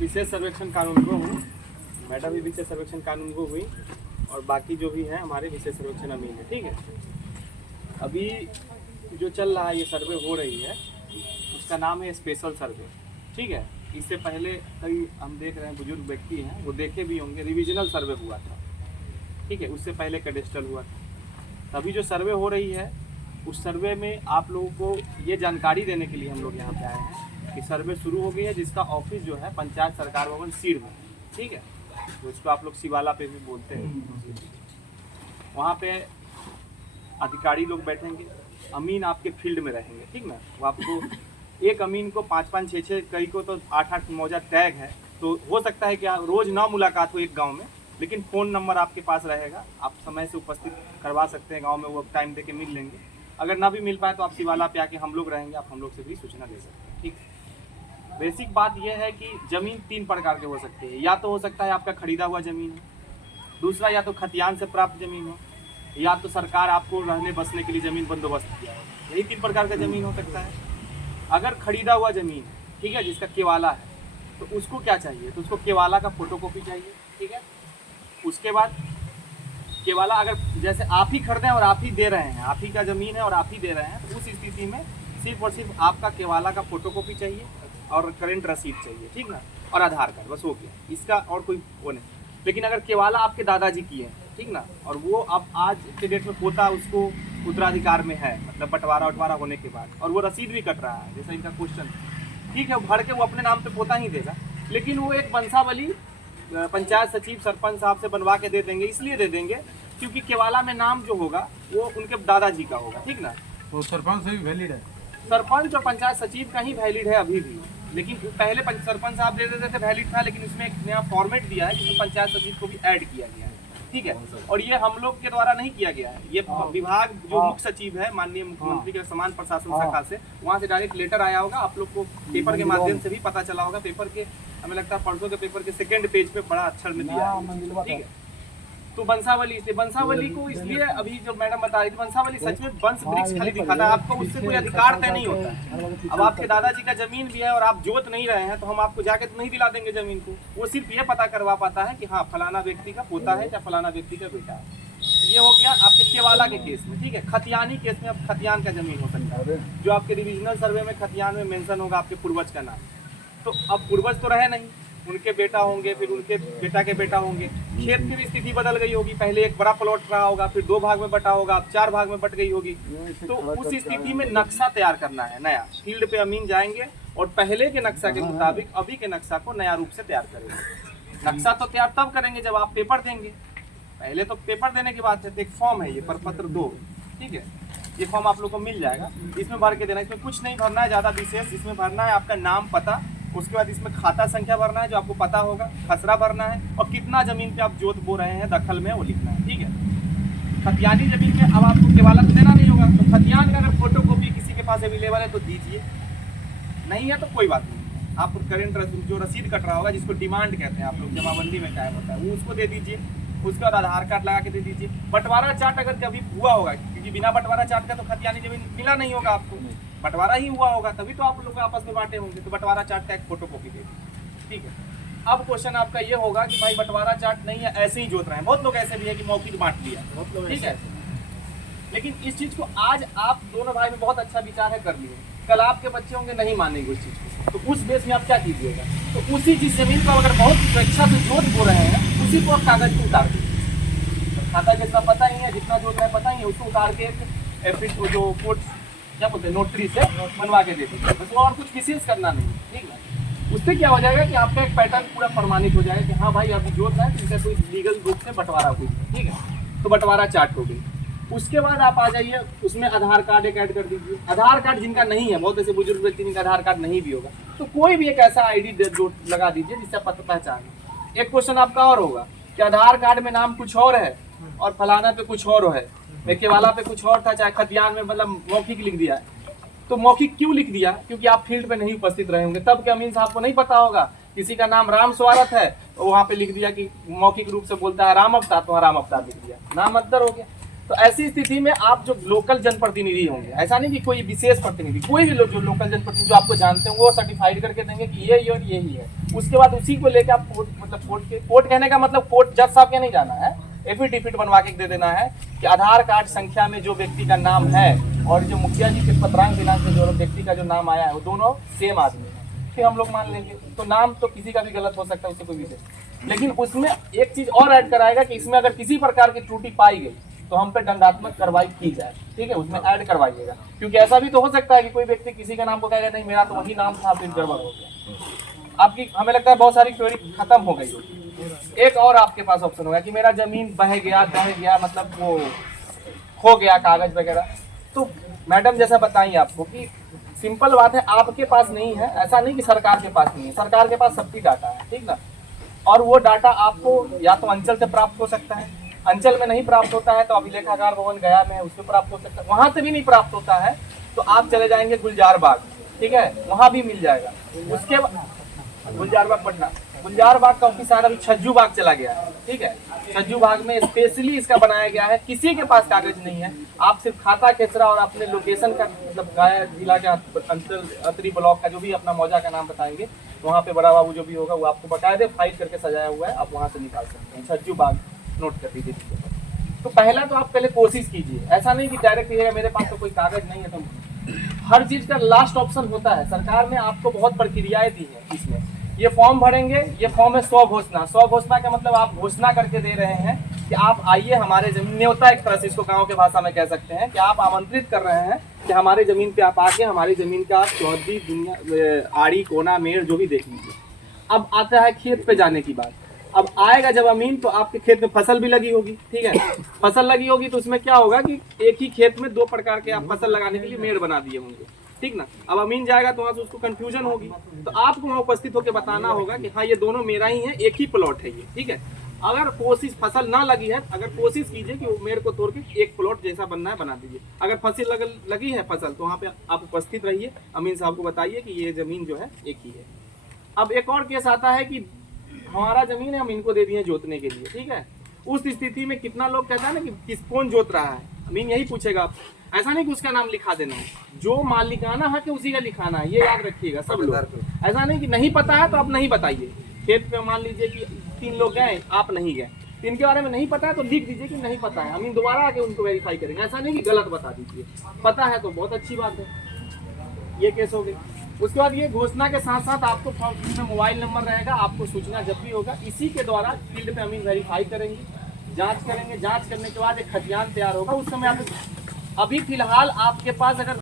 विशेष सर्वेक्षण कानून को हूँ, मैडम भी विशेष सर्वेक्षण कानून को हुई और बाकी जो भी हैं हमारे विशेष सर्वेक्षण अमीन है। ठीक है, अभी जो चल रहा है ये सर्वे हो रही है, उसका नाम है स्पेशल सर्वे। ठीक है, इससे पहले कई हम देख रहे हैं बुजुर्ग व्यक्ति हैं, वो देखे भी होंगे, रिविजनल सर्वे हुआ था। ठीक है, उससे पहले कैडेस्ट्रल हुआ था। अभी जो सर्वे हो रही है उस सर्वे में आप लोगों को ये जानकारी देने के लिए हम लोग यहाँ पे आए हैं कि सर्वे शुरू हो गई है, जिसका ऑफिस जो है पंचायत सरकार भवन सीर में। ठीक है, तो इसको आप लोग शिवाला पे भी बोलते हैं। वहाँ पे अधिकारी लोग बैठेंगे, अमीन आपके फील्ड में रहेंगे। ठीक ना, वो आपको एक अमीन को 5-5, 6-6, कई को तो 8-8 मौजा टैग है, तो हो सकता है कि आप रोज़ ना मुलाकात हो एक गांव में, लेकिन फ़ोन नंबर आपके पास रहेगा, आप समय से उपस्थित करवा सकते हैं गांव में, वो टाइम दे के मिल लेंगे। अगर ना भी मिल पाए तो आप शिवाला पे आके हम लोग रहेंगे, आप हम लोग से भी सूचना ले सकते हैं। ठीक, बेसिक बात यह है कि ज़मीन 3 प्रकार के हो सकते हैं। या तो हो सकता है आपका खरीदा हुआ ज़मीन हो, दूसरा या तो खतियान से प्राप्त ज़मीन हो, या तो सरकार आपको रहने बसने के लिए ज़मीन बंदोबस्त किया हो। यही 3 प्रकार का ज़मीन हो सकता है। अगर खरीदा हुआ ज़मीन है, ठीक है, जिसका केवाला है, तो उसको क्या चाहिए, तो उसको केवाला का फोटोकॉपी चाहिए। ठीक है, उसके बाद केवाला अगर जैसे आप ही खरीदें और आप ही दे रहे हैं, आप ही का ज़मीन है और आप ही दे रहे हैं, तो उस स्थिति में सिर्फ और सिर्फ आपका केवाला का फोटोकॉपी चाहिए और करेंट रसीद चाहिए। ठीक ना, और आधार कार्ड, बस हो गया, इसका और कोई वो नहीं। लेकिन अगर केवाला आपके दादाजी की है, ठीक ना, और वो अब आज के डेट में पोता उसको उत्तराधिकार में है, मतलब बंटवारा उटवारा होने के बाद, और वो रसीद भी कट रहा है, जैसा इनका क्वेश्चन, ठीक है, भर के वो अपने नाम पे पोता ही देगा, लेकिन वो एक वंशावली पंचायत सचिव सरपंच साहब से बनवा के दे देंगे। इसलिए दे देंगे क्योंकि केवाला में नाम जो होगा वो उनके दादाजी का होगा। ठीक ना, तो सरपंच से भी वैलिड है, सरपंच और पंचायत सचिव का ही वैलिड है अभी भी, लेकिन पहले सरपंच साहब दे देते थे वैलिड था, लेकिन इसमें एक नया फॉर्मेट दिया है जिसमें पंचायत सचिव को भी ऐड किया गया है। ठीक है, और ये हम लोग के द्वारा नहीं किया गया है, ये विभाग जो मुख्य सचिव है माननीय मुख्यमंत्री के समान प्रशासन शाखा से, वहाँ से डायरेक्ट लेटर आया होगा, आप लोग को पेपर के माध्यम से भी पता चला होगा। पेपर के हमें लगता है परसों के पेपर के 2nd पेज पे बड़ा अक्षर में दिया है। ठीक है, तो वंशावली, इसलिए वंशावली को, इसलिए अभी जो मैडम बता रही थी, वंशावली सच में वंश वृक्ष खाली दिखाता है, आपको उससे कोई अधिकार तय नहीं होता है। अब आपके दादाजी का जमीन भी है और आप जोत नहीं रहे हैं, तो हम आपको जाके तो नहीं दिला देंगे जमीन को। वो सिर्फ ये पता करवा पाता है कि हाँ फलाना व्यक्ति का पोता है या फलाना व्यक्ति का बेटा है। ये हो गया आपके केवाला के केस में। ठीक है, खतियानी केस में अब खतियान का जमीन हो सकता है, जो आपके रिविजनल सर्वे में खतियान में मेंशन होगा आपके पूर्वज का नाम। तो अब पूर्वज तो रहे नहीं, उनके बेटा होंगे, फिर उनके बेटा के बेटा होंगे, खेत की भी स्थिति बदल गई होगी, पहले एक बड़ा प्लॉट रहा होगा, फिर 2 भाग में बटा होगा, अब 4 भाग में बट गई होगी। तो उस स्थिति में नक्शा तैयार करना है नया, फील्ड पे अमीन जाएंगे और पहले के नक्शा के मुताबिक अभी के नक्शा को नया रूप से तैयार करेंगे। नक्शा तो तैयार तब करेंगे जब आप पेपर देंगे, पहले तो पेपर देने की बात है। तो एक फॉर्म है ये प्रपत्र 2, ठीक है, ये फॉर्म आप लोग को मिल जाएगा, इसमें भर के देना। इसमें कुछ नहीं भरना है ज़्यादा विशेष, इसमें भरना है आपका नाम पता, उसके बाद इसमें खाता संख्या भरना है जो आपको पता होगा, खसरा भरना है, और कितना जमीन पे आप जोत बो रहे हैं दखल में वो लिखना है। ठीक है, खतियानी जमीन में अब आपको केवाला तो देना नहीं होगा, तो खतियान का अगर फोटोकॉपी किसी के पास अवेलेबल है तो दीजिए, नहीं है तो कोई बात नहीं, आप करेंट जो रसीद कट रहा होगा, जिसको डिमांड कहते हैं आप लोग जमाबंदी में कायम होता है, वो उसको दे दीजिए। उसके बाद आधार कार्ड लगा के दे दीजिए। बंटवारा चार्ट अगर कभी हुआ होगा, क्योंकि बिना बंटवारा चार्ट का तो खतियानी जमीन मिला नहीं होगा आपको, बंटवारा ही हुआ होगा तभी तो आप लोग आपस में बांटे होंगे, तो बंटवारा चार्ट का एक फोटोकॉपी दे दीजिए। ठीक है, अब क्वेश्चन आपका ये होगा कि भाई बंटवारा चार्ट नहीं है, ऐसे ही जोत रहे हैं, बहुत लोग ऐसे भी है कि मौखिक बांट लिया, ठीक है, लेकिन इस चीज को आज आप दोनों भाई में बहुत अच्छा विचार है कर लिए, कल आपके बच्चे होंगे नहीं मानेंगे उस चीज को, तो उस बेस में आप क्या कीजिएगा, तो उसी जिस जमीन को अगर बहुत स्वेच्छा से जोत बो रहे हैं उसी को आप कागज को उतार दीजिए। खाता जितना पता ही है, जितना जोत है पता ही है, उसको उतार के फिर जो कोर्ट क्या बोलते हैं नोटरी से बनवा के दे दीजिए, बस, और कुछ विशेष करना नहीं। ठीक है, उससे क्या हो जाएगा कि आपका एक पैटर्न पूरा प्रमाणित हो जाएगा कि हाँ भाई अभी जोत है, तो इसे कोई लीगल रूप से बंटवारा हुई है। ठीक है, तो बंटवारा चार्ट हो गई। उसके बाद आप आ जाइए, उसमें आधार कार्ड एक ऐड कर दीजिए। आधार कार्ड जिनका नहीं है, बहुत ऐसे बुजुर्ग व्यक्ति जिनका आधार कार्ड नहीं भी होगा, तो कोई भी एक ऐसा ID जो लगा दीजिए जिससे आप पहचान। एक क्वेश्चन आपका और होगा कि आधार कार्ड में नाम कुछ और है और फलाना पे कुछ और है, केवाला पे कुछ और था, चाहे खतियान में मतलब मौखिक लिख दिया है। तो मौखिक क्यों लिख दिया? क्योंकि आप फील्ड पे नहीं उपस्थित रहे होंगे, तब के अमीन साहब को नहीं पता होगा। किसी का नाम राम स्वारथ है, तो वहाँ पे लिख दिया कि मौखिक रूप से बोलता है राम अवतार, तो राम अवतार लिख दिया, नाम अद्दर हो गया। तो ऐसी स्थिति में आप जो लोकल जनप्रतिनिधि होंगे, ऐसा नहीं कि कोई विशेष प्रतिनिधि, कोई भी लोग जो लोकल जनप्रतिनिधि जो आपको जानते हैं वो सर्टिफाइड करके देंगे कि ये और ये ही है। उसके बाद उसी को लेकर आप कोर्ट, मतलब कोर्ट कहने का मतलब कोर्ट जज साहब के नहीं जाना है, एफिडेविट बनवा के दे देना है कि आधार कार्ड संख्या में जो व्यक्ति का नाम है और जो मुखिया जी के पत्रांक दिनांक में जो व्यक्ति का जो नाम आया है वो दोनों सेम आदमी है, फिर हम लोग मान लेंगे। तो नाम तो किसी का भी गलत हो सकता है, उससे कोई विशेष, लेकिन उसमें एक चीज और ऐड कराएगा कि इसमें अगर किसी प्रकार की त्रुटि पाई गई तो हम पे दंडात्मक कार्रवाई की जाए, ठीक है, उसमें ऐड करवाइएगा। क्योंकि ऐसा भी तो हो सकता है कि कोई व्यक्ति किसी का नाम को कहेगा नहीं मेरा तो वही नाम था, फिर गड़बड़ हो गया। आपकी हमें लगता है बहुत सारी क्वेरी खत्म हो गई होगी। एक और आपके पास ऑप्शन होगा कि मेरा जमीन बह गया, मतलब वो खो गया कागज वगैरह। तो मैडम जैसा बताइए आपको कि सिंपल बात है, आपके पास नहीं है, ऐसा नहीं कि सरकार के पास नहीं है, सरकार के पास सबकी डाटा है, ठीक ना। और वो डाटा आपको या तो अंचल से प्राप्त हो सकता है, अंचल में नहीं प्राप्त होता है तो अभिलेखागार भवन गया में है उससे प्राप्त हो सकता है, वहां से भी नहीं प्राप्त होता है तो आप चले जाएंगे गुलजार बाग, ठीक है, वहां भी मिल जाएगा। उसके बाद गुलजार बाग पटना, गुलजार बाग का ऑफिस अभी छज्जू बाग चला गया है, ठीक है, छज्जू बाग में स्पेशली इसका बनाया गया है। किसी के पास कागज नहीं है, आप सिर्फ खाता खेसरा और अपने लोकेशन का, मतलब गाया जिला का अंचल अतरी ब्लॉक का जो भी अपना मौजा का नाम बताएंगे, वहाँ पे बड़ा बाबू जो भी होगा वो आपको बकायदे फाइल करके सजाया हुआ है, आप वहाँ से निकाल सकते हैं। छज्जू बाग नोट कर दीजिए। तो पहला तो आप पहले कोशिश कीजिए, ऐसा नहीं कि डायरेक्ट ये मेरे पास तो कोई कागज नहीं है। तो हर चीज का लास्ट ऑप्शन होता है, सरकार ने आपको बहुत प्रक्रियाएं दी है इसमें। ये फॉर्म भरेंगे, ये फॉर्म है 100 घोषणा। 100 घोषणा का मतलब आप घोषणा करके दे रहे हैं कि आप आइए हमारे जमीन, न्योता एक तरह से इसको गाँव के भाषा में कह सकते हैं कि आप आमंत्रित कर रहे हैं कि हमारे जमीन पे आप आके हमारी जमीन का चौधरी दुनिया आड़ी कोना मेड़ जो भी देख लीजिए। अब आता है खेत पे जाने की बात। अब आएगा जब अमीन तो आपके खेत में फसल भी लगी होगी, ठीक है, फसल लगी होगी तो उसमें क्या होगा कि एक ही खेत में 2 प्रकार के आप फसल लगाने के लिए मेड़ बना दिए होंगे, ठीक ना। अब अमीन जाएगा तो वहां से उसको कंफ्यूजन होगी, तो आपको वहां उपस्थित होकर बताना होगा कि हाँ ये दोनों मेरा ही है, एक ही प्लॉट है ये, ठीक है। अगर कोशिश फसल ना लगी है, अगर कोशिश कीजिए कि वो मेड़ को तोड़ के एक प्लॉट जैसा बनना है बना दीजिए। अगर फसल लगी है फसल तो वहाँ पे आप उपस्थित रहिए, अमीन साहब को बताइए कि ये जमीन जो है एक ही है। अब एक और केस आता है कि हमारा जमीन है, हम इनको दे दिए जोतने के लिए, ठीक है। उस स्थिति में कितना लोग कहता है ना कि कौन जोत रहा है, अमीन यही पूछेगा आप। ऐसा नहीं कि उसका नाम लिखा देना है, जो मालिकाना है कि उसी का लिखाना है, ये याद रखिएगा सब लोग। ऐसा नहीं कि नहीं पता है तो आप नहीं बताइए। खेत पे मान लीजिए कि 3 लोग गए, आप नहीं गए, इनके बारे में नहीं पता है तो लिख दीजिए कि नहीं पता है, अमीन दोबारा आके उनको वेरीफाई करेंगे। ऐसा नहीं कि गलत बता दीजिए, पता है तो बहुत अच्छी बात है। ये केस हो गई। उसके बाद ये घोषणा के साथ साथ आपको इसमें मोबाइल नंबर रहेगा, आपको सूचना जब भी होगा इसी के द्वारा फील्ड पे अमीन वेरीफाई करेंगे, जांच करेंगे। जांच करने के बाद एक खतियान तैयार होगा, उस समय आप अभी फिलहाल आपके पास अगर